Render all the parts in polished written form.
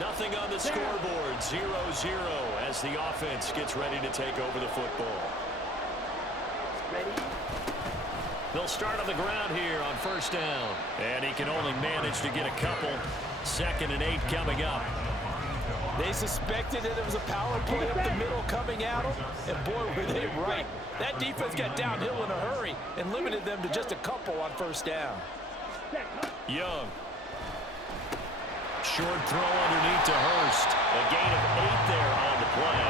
Nothing on the scoreboard, 0-0 as the offense gets ready to take over the football. They'll start on the ground here on first down. And he can only manage to get a couple. 2nd and 8 coming up. They suspected that it was a power play up the middle coming at them, and boy, were they right. That defense got downhill in a hurry and limited them to just a couple on first down. Young. Short throw underneath to Hurst. A gain of 8 there on the play.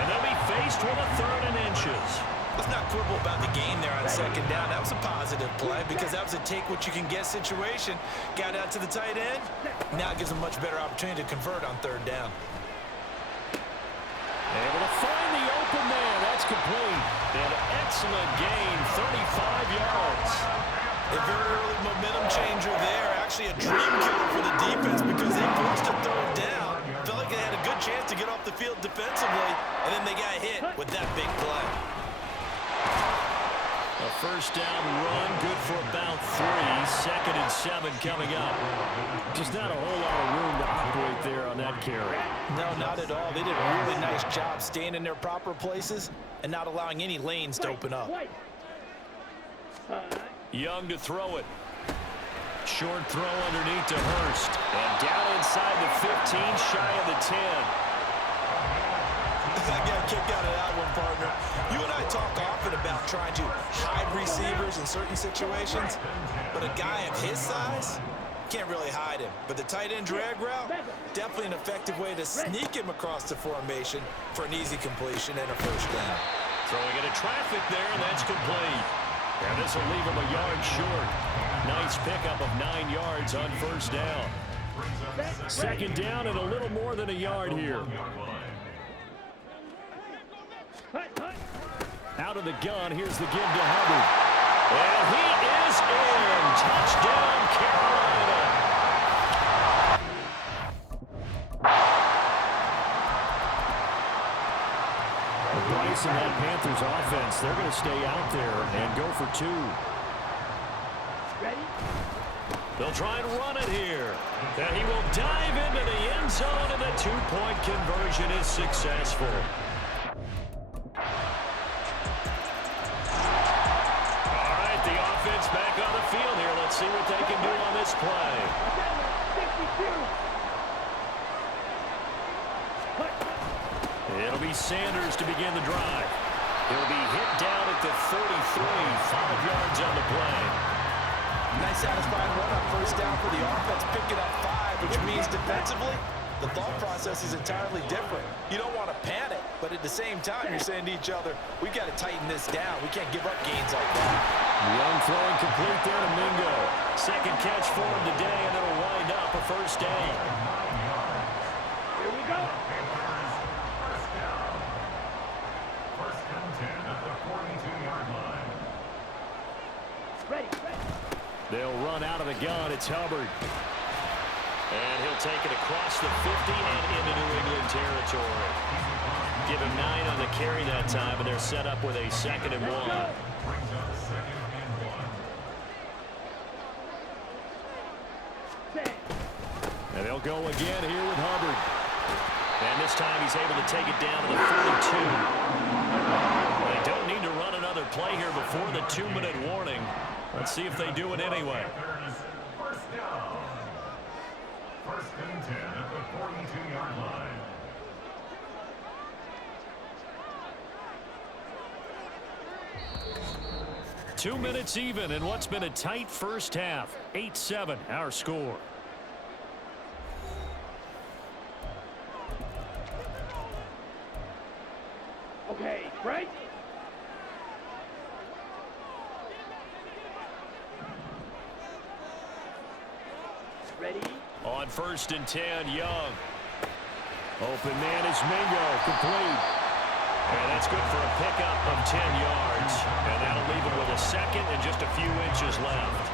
And they'll be faced with a 3rd and inches. Let's not quibble about the gain there on 2nd down. That was a positive play because that was a take-what-you-can-get situation. Got out to the tight end. Now it gives them a much better opportunity to convert on 3rd down. Able to find the open man. That's complete. An excellent gain, 35 yards. A very early momentum changer there. Actually a dream killer for the defense because they forced a 3rd down. Felt like they had a good chance to get off the field defensively, and then they got hit with that big play. A first down run, good for about 3. 2nd and 7 coming up. Just not a whole lot of room to operate there on that carry. No, not at all. They did a really nice job staying in their proper places and not allowing any lanes to open up. Young to throw it. Short throw underneath to Hurst. And down inside the 15, shy of the 10. I got kicked out of that one, partner. You and I talk often about trying to hide receivers in certain situations, but a guy of his size can't really hide him. But the tight end drag route, definitely an effective way to sneak him across the formation for an easy completion and a first down. Throwing into traffic there, and that's complete. And this will leave him a yard short. Nice pickup of 9 yards on first down. 2nd down and a little more than a yard here. Out of the gun, here's the give to Hubbard. And he is in. Touchdown, Carolina. Bryce and that Panthers offense, they're going to stay out there and go for 2. They'll try and run it here. And he will dive into the end zone, and the 2-point conversion is successful. Back on the field here. Let's see what they can do on this play. It'll be Sanders to begin the drive. He'll be hit down at the 33, 5 yards on the play. Nice satisfying run on first down for the offense, picking up 5, which means defensively, the thought process is entirely different. You don't want to panic, but at the same time, you're saying to each other, we've got to tighten this down. We can't give up gains like that. Young throwing complete there to Mingo. 2nd catch for him today, and it'll wind up a first down. Here we go. First down. 1st and 10 at the 42-yard line. Ready. They'll run out of the gun. It's Hubbard. And he'll take it across the 50 and into New England territory. Give him 9 on the carry that time, and they're set up with a 2nd and 1. Brings up 2nd and 1. And they'll go again here with Hubbard. And this time he's able to take it down to the 42. They don't need to run another play here before the 2-minute warning. Let's see if they do it anyway. First down. 1st and 10 at the 42-yard line. Two minutes even in what's been a tight first half. 8-7, our score. Okay, right? Ready? On 1st and 10, Young. Open man is Mingo, complete. And that's good for a pickup of 10 yards. And that'll leave him with a 2nd and just a few inches left.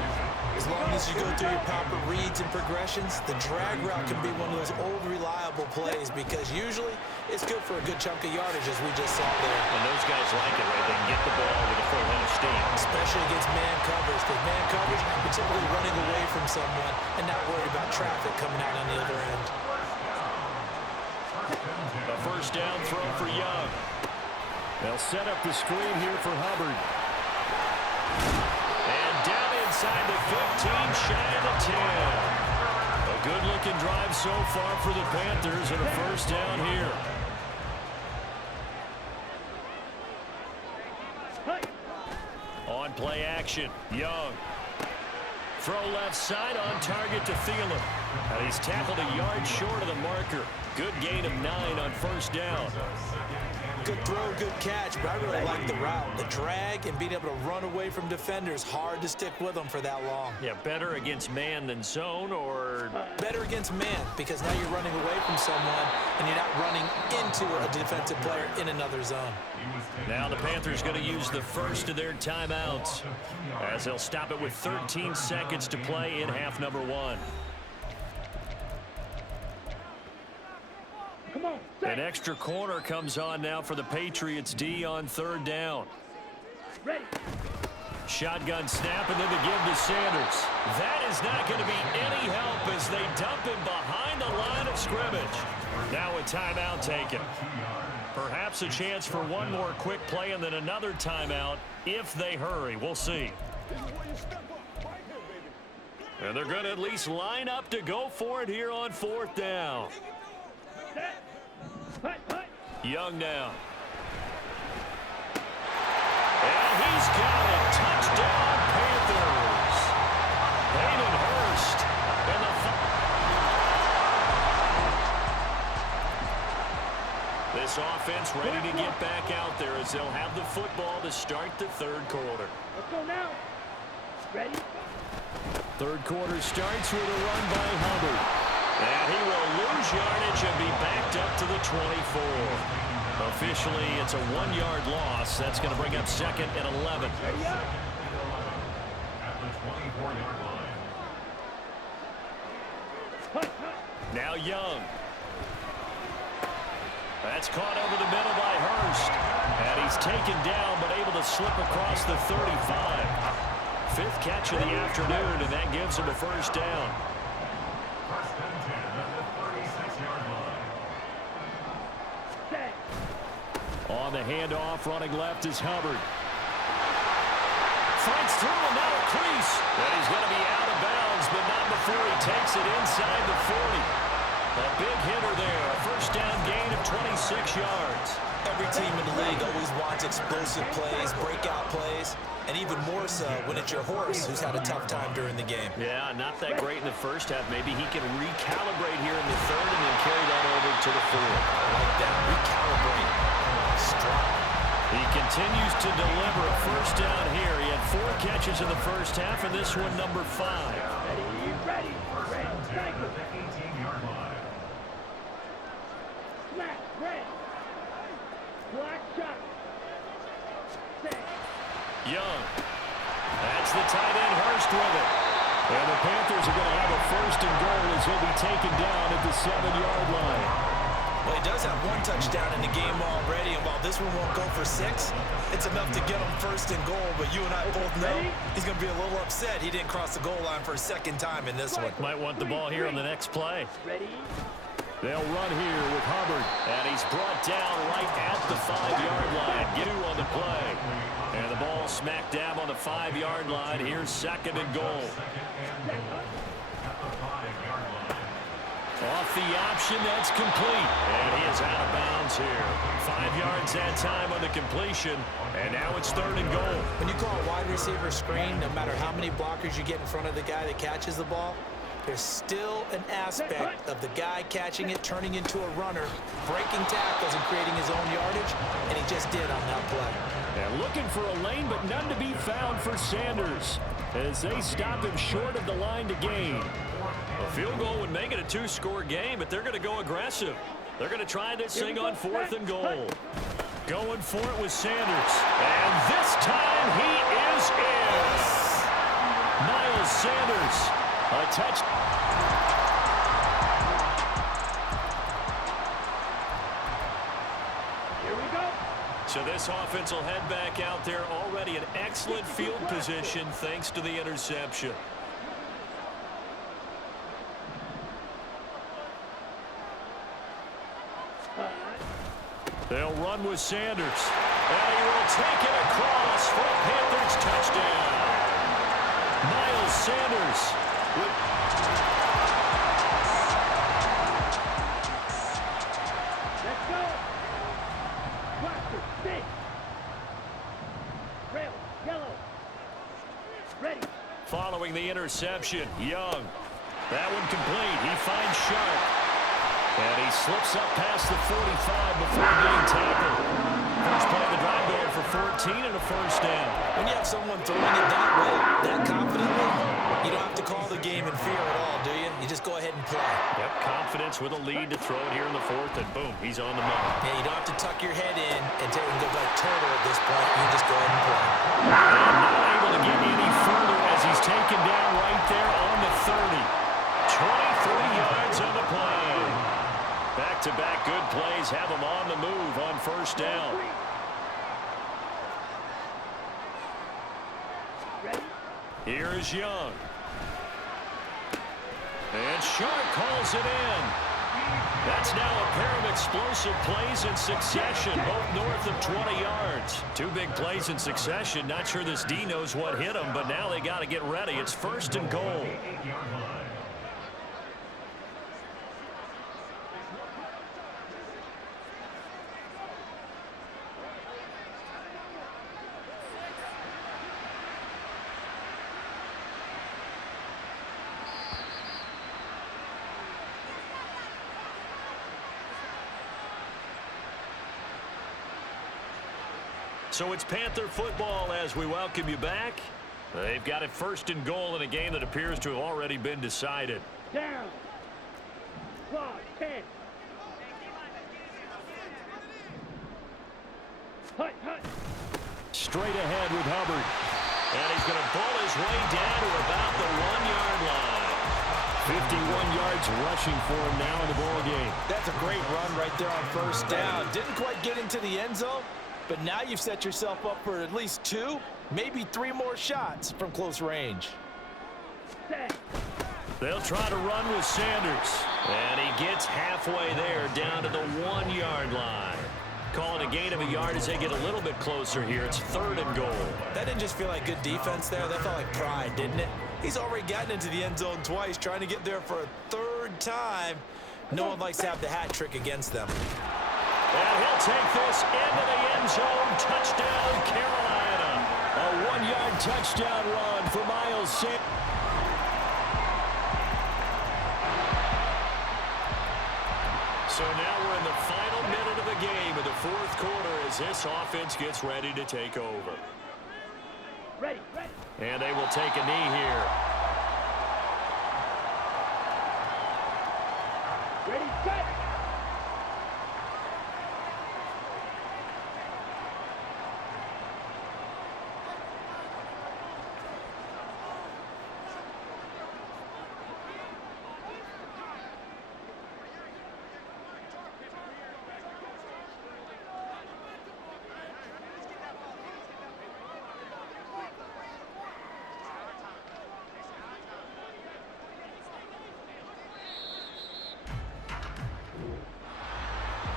As long as you go through your proper reads and progressions, the drag route can be one of those old reliable plays because usually it's good for a good chunk of yardage as we just saw there. And those guys like it, right? They can get the ball with a full head of steam. Especially against man coverage, because man coverage, you're typically running away from someone and not worried about traffic coming out on the other end. A first down throw for Young. They'll set up the screen here for Hubbard. And down inside the 15, shy of the 10. A good-looking drive so far for the Panthers and a first down here. On play action, Young. Throw left side on target to Thielen. And he's tackled a yard short of the marker. Good gain of 9 on first down. Good throw, good catch, but I really like the route. The drag and being able to run away from defenders, hard to stick with them for that long. Yeah, better against man than zone, or? Better against man, because now you're running away from someone and you're not running into a defensive player in another zone. Now the Panthers going to use the first of their timeouts as they'll stop it with 13 seconds to play in half number 1. Come on. An extra corner comes on now for the Patriots D on third down. Ready. Shotgun snap and then the give to Sanders. That is not going to be any help as they dump him behind the line of scrimmage. Now a timeout taken. Perhaps a chance for one more quick play and then another timeout if they hurry. We'll see. And they're going to at least line up to go for it here on fourth down. Young now. And he's got it. Touchdown, Panthers. Hayden Hurst. And this offense ready to get back out there as they'll have the football to start the third quarter. Let's go now. Ready? Third quarter starts with a run by Hubbard. And he will lose yardage and be backed up to the 24. Officially, it's a 1-yard loss. That's going to bring up second and 11. At the 24-yard line. Now Young. That's caught over the middle by Hurst. And he's taken down but able to slip across the 35. Fifth catch of the afternoon, and that gives him a first down. First and 10 at the 36-yard line. On the handoff, running left is Hubbard. Fights through and now a crease. And he's going to be out of bounds, but not before he takes it inside the 40. A big hitter there. A first down gain of 26 yards. Every team in the league always wants explosive plays, breakout plays, and even more so when it's your horse who's had a tough time during the game. Yeah, not that great in the first half. Maybe he can recalibrate here in the third and then carry that over to the fourth. I like that. Recalibrate. Strong. He continues to deliver a first down here. He had 4 catches in the first half, and this one number 5. Ready. First and 10 at the 18-yard line. Smack. Ready. Black shot. Young. That's the tight end Hurst with it. And the Panthers are going to have a first and goal as he'll be taken down at the 7-yard line. Well, he does have 1 touchdown in the game already, and while this one won't go for 6, it's enough to get him first and goal. But you and I both know he's going to be a little upset he didn't cross the goal line for a second time in this one. Might want the ball here on the next play. Ready? They'll run here with Hubbard. And he's brought down right at the 5-yard line. 2 on the play. And the ball smack dab on the 5-yard line. Here's second and goal. Off the option, that's complete. And he is out of bounds here. 5 yards that time on the completion. And now it's third and goal. When you call a wide receiver screen, no matter how many blockers you get in front of the guy that catches the ball, there's still an aspect of the guy catching it, turning into a runner, breaking tackles and creating his own yardage, and he just did on that play. And looking for a lane, but none to be found for Sanders as they stop him short of the line to gain. A field goal would make it a 2-score game, but they're going to go aggressive. They're going to try this thing on 4th and goal. Going for it with Sanders. And this time he is in. Miles Sanders. A touch. Here we go. So this offense will head back out there, already in excellent field position thanks to the interception. They'll run with Sanders. And he will take it across for a Panthers touchdown. Miles Sanders with... Let's go. Watch it. Stick. Rail. Yellow. Ready. Following the interception, Young. That one complete. He finds Sharp. And he slips up past the 45 before being tackled. First play of the drive going for 14 and a first down. When you have someone throwing it that way, that confidently, you don't have to call the game in fear at all, do you? You just go ahead and play. Yep, confidence with a lead to throw it here in the fourth, and boom, he's on the money. Yeah, you don't have to tuck your head in and take and go like turtle at this point. You just go ahead and play. And not able to get any further as he's taken down right there on the 30. 23 yards on the play. Back-to-back good plays have him on the move on first down. Here's Young. And Sharp calls it in. That's now a pair of explosive plays in succession, both north of 20 yards. Two big plays in succession. Not sure this D knows what hit him, but now they got to get ready. It's first and goal. So it's Panther football as we welcome you back. They've got it first and goal in a game that appears to have already been decided. Down. Clock. 10. Hut, hut. Straight ahead with Hubbard. And he's going to pull his way down to about the 1-yard line. 51 yards rushing for him now in the ball game. That's a great run right there on first down. Didn't quite get into the end zone, but now you've set yourself up for at least 2, maybe 3 more shots from close range. Set. They'll try to run with Sanders. And he gets halfway there down to the 1-yard line. Calling a gain of a yard as they get a little bit closer here. It's third and goal. That didn't just feel like good defense there. That felt like pride, didn't it? He's already gotten into the end zone twice, trying to get there for a 3rd time. No one likes to have the hat trick against them. And he'll take this into the end zone. Touchdown, Carolina. A 1-yard touchdown run for Miles Sanders. So now we're in the final minute of the game of the 4th quarter as this offense gets ready to take over. Ready, ready. And they will take a knee here. Ready, set.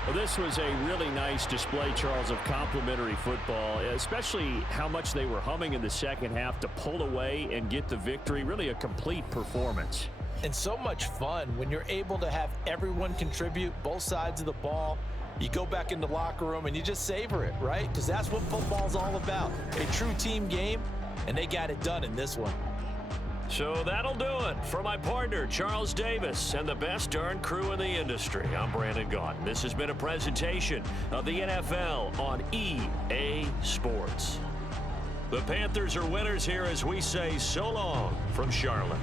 Well, this was a really nice display, Charles, of complimentary football, especially how much they were humming in the second half to pull away and get the victory. Really a complete performance. And so much fun when you're able to have everyone contribute, both sides of the ball. You go back in the locker room and you just savor it, right? Because that's what football's all about. A true team game, and they got it done in this one. So that'll do it for my partner, Charles Davis, and the best darn crew in the industry. I'm Brandon Gaudin. This has been a presentation of the NFL on EA Sports. The Panthers are winners here as we say so long from Charlotte.